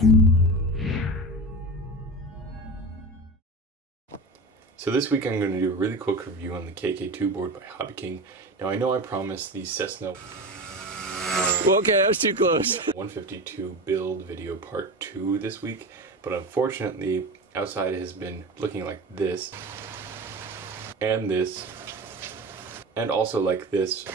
So this week I'm going to do a really quick review on the KK2 board by Hobby King. Now I know I promised the Cessna Well, okay, that was too close. 152 build video part 2 this week, but unfortunately outside has been looking like this, and also like this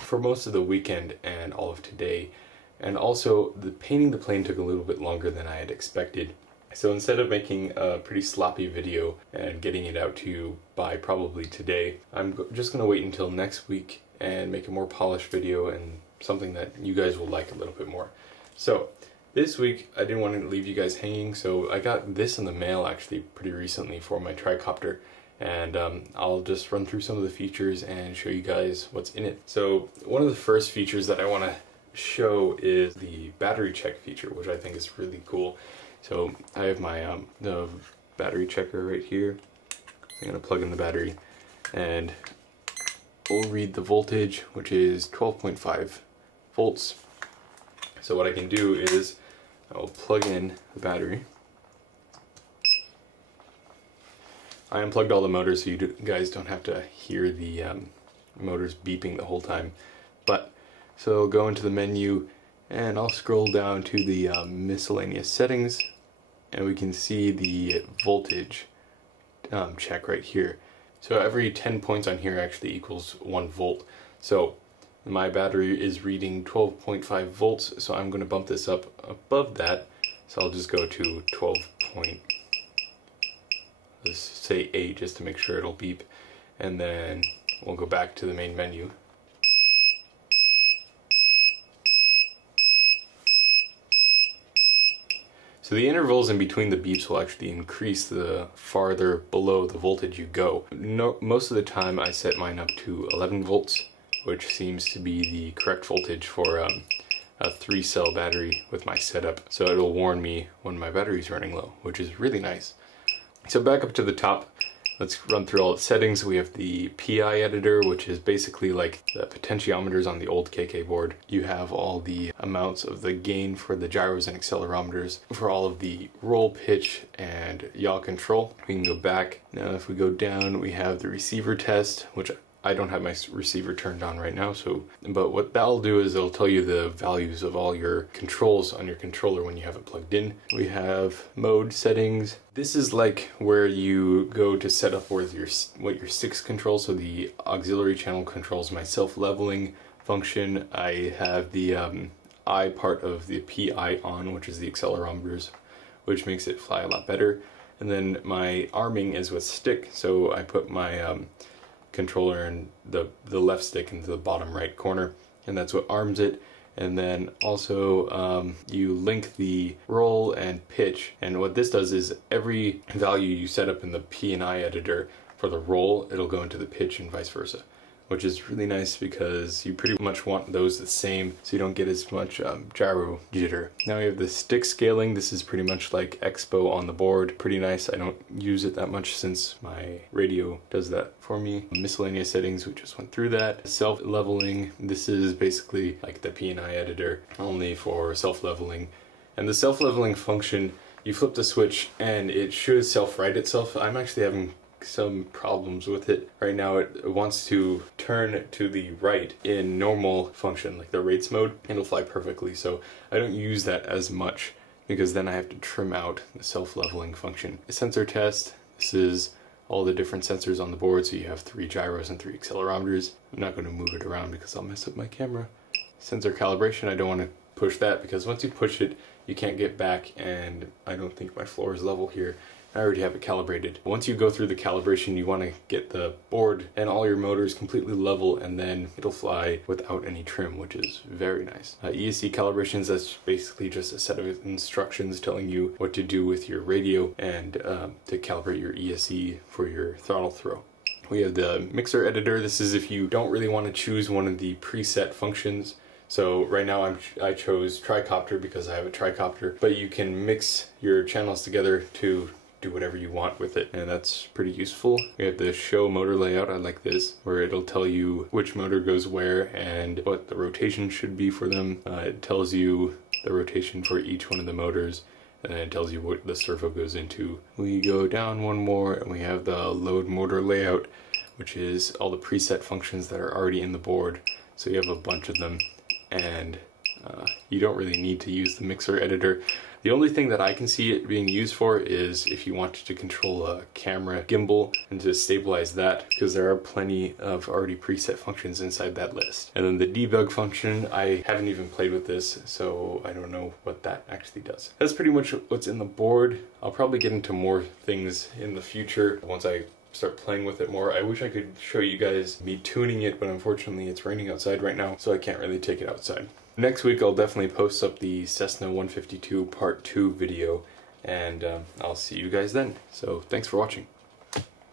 for most of the weekend and all of today. And also the painting the plane took a little bit longer than I had expected. So instead of making a pretty sloppy video and getting it out to you by probably today, I'm just going to wait until next week and make a more polished video and something that you guys will like a little bit more. So this week I didn't want to leave you guys hanging, so I got this in the mail actually pretty recently for my tricopter, and I'll just run through some of the features and show you guys what's in it. So one of the first features that I want to show is the battery check feature, which I think is really cool. So I have my the battery checker right here. I'm going to plug in the battery and we'll read the voltage, which is 12.5 volts. So what I can do is I will plug in the battery. I unplugged all the motors so you guys don't have to hear the motors beeping the whole time. But so I'll go into the menu and I'll scroll down to the miscellaneous settings, and we can see the voltage check right here. So every 10 points on here actually equals 1 volt. So my battery is reading 12.5 volts, so I'm going to bump this up above that. So I'll just go to 12 point, let's say 8 just to make sure it'll beep, and then we'll go back to the main menu. So the intervals in between the beeps will actually increase the farther below the voltage you go. Most of the time I set mine up to 11 volts, which seems to be the correct voltage for a 3-cell battery with my setup. So it'll warn me when my battery's running low, which is really nice. So back up to the top, let's run through all the settings. We have the PI editor, which is basically like the potentiometers on the old KK board. You have all the amounts of the gain for the gyros and accelerometers, for all of the roll, pitch, and yaw control. We can go back. Now if we go down, we have the receiver test, which I don't have my receiver turned on right now, but what that'll do is it'll tell you the values of all your controls on your controller when you have it plugged in. We have mode settings. This is like where you go to set up what your 6 controls. So the auxiliary channel controls my self-leveling function. I have the I part of the PI on, which is the accelerometers, which makes it fly a lot better. And then my arming is with stick, so I put my controller and the left stick into the bottom right corner, and that's what arms it. And then also you link the roll and pitch, and what this does is every value you set up in the P and I editor for the roll, it'll go into the pitch and vice versa, which is really nice because you pretty much want those the same so you don't get as much gyro jitter. Now we have the stick scaling. This is pretty much like Expo on the board. Pretty nice. I don't use it that much since my radio does that for me. Miscellaneous settings, we just went through that. Self-leveling, this is basically like the P&I editor, only for self-leveling. And the self-leveling function, you flip the switch and it should self-right itself. I'm actually having some problems with it right now. It wants to turn to the right in normal function, like the rates mode, and it'll fly perfectly. So I don't use that as much because then I have to trim out the self-leveling function. The sensor test, this is all the different sensors on the board. So you have 3 gyros and 3 accelerometers. I'm not going to move it around because I'll mess up my camera. Sensor calibration, I don't want to push that because once you push it, you can't get back, and I don't think my floor is level here. I already have it calibrated. Once you go through the calibration, you want to get the board and all your motors completely level, and then it'll fly without any trim, which is very nice. ESC calibrations, that's basically just a set of instructions telling you what to do with your radio and to calibrate your ESC for your throttle throw. We have the mixer editor. This is if you don't really want to choose one of the preset functions. So right now I chose tricopter because I have a tricopter, but you can mix your channels together to do whatever you want with it, and that's pretty useful. We have the show motor layout. I like this, where it'll tell you which motor goes where and what the rotation should be for them. It tells you the rotation for each one of the motors, and then it tells you what the servo goes into. We go down one more and we have the load motor layout, which is all the preset functions that are already in the board. So you have a bunch of them, and you don't really need to use the mixer editor. The only thing that I can see it being used for is if you wanted to control a camera gimbal and to stabilize that, because there are plenty of already preset functions inside that list. And then the debug function, I haven't even played with this, so I don't know what that actually does. That's pretty much what's in the board. I'll probably get into more things in the future once I start playing with it more. I wish I could show you guys me tuning it, but unfortunately it's raining outside right now, so I can't really take it outside. Next week I'll definitely post up the Cessna 152 Part 2 video, and I'll see you guys then. So thanks for watching.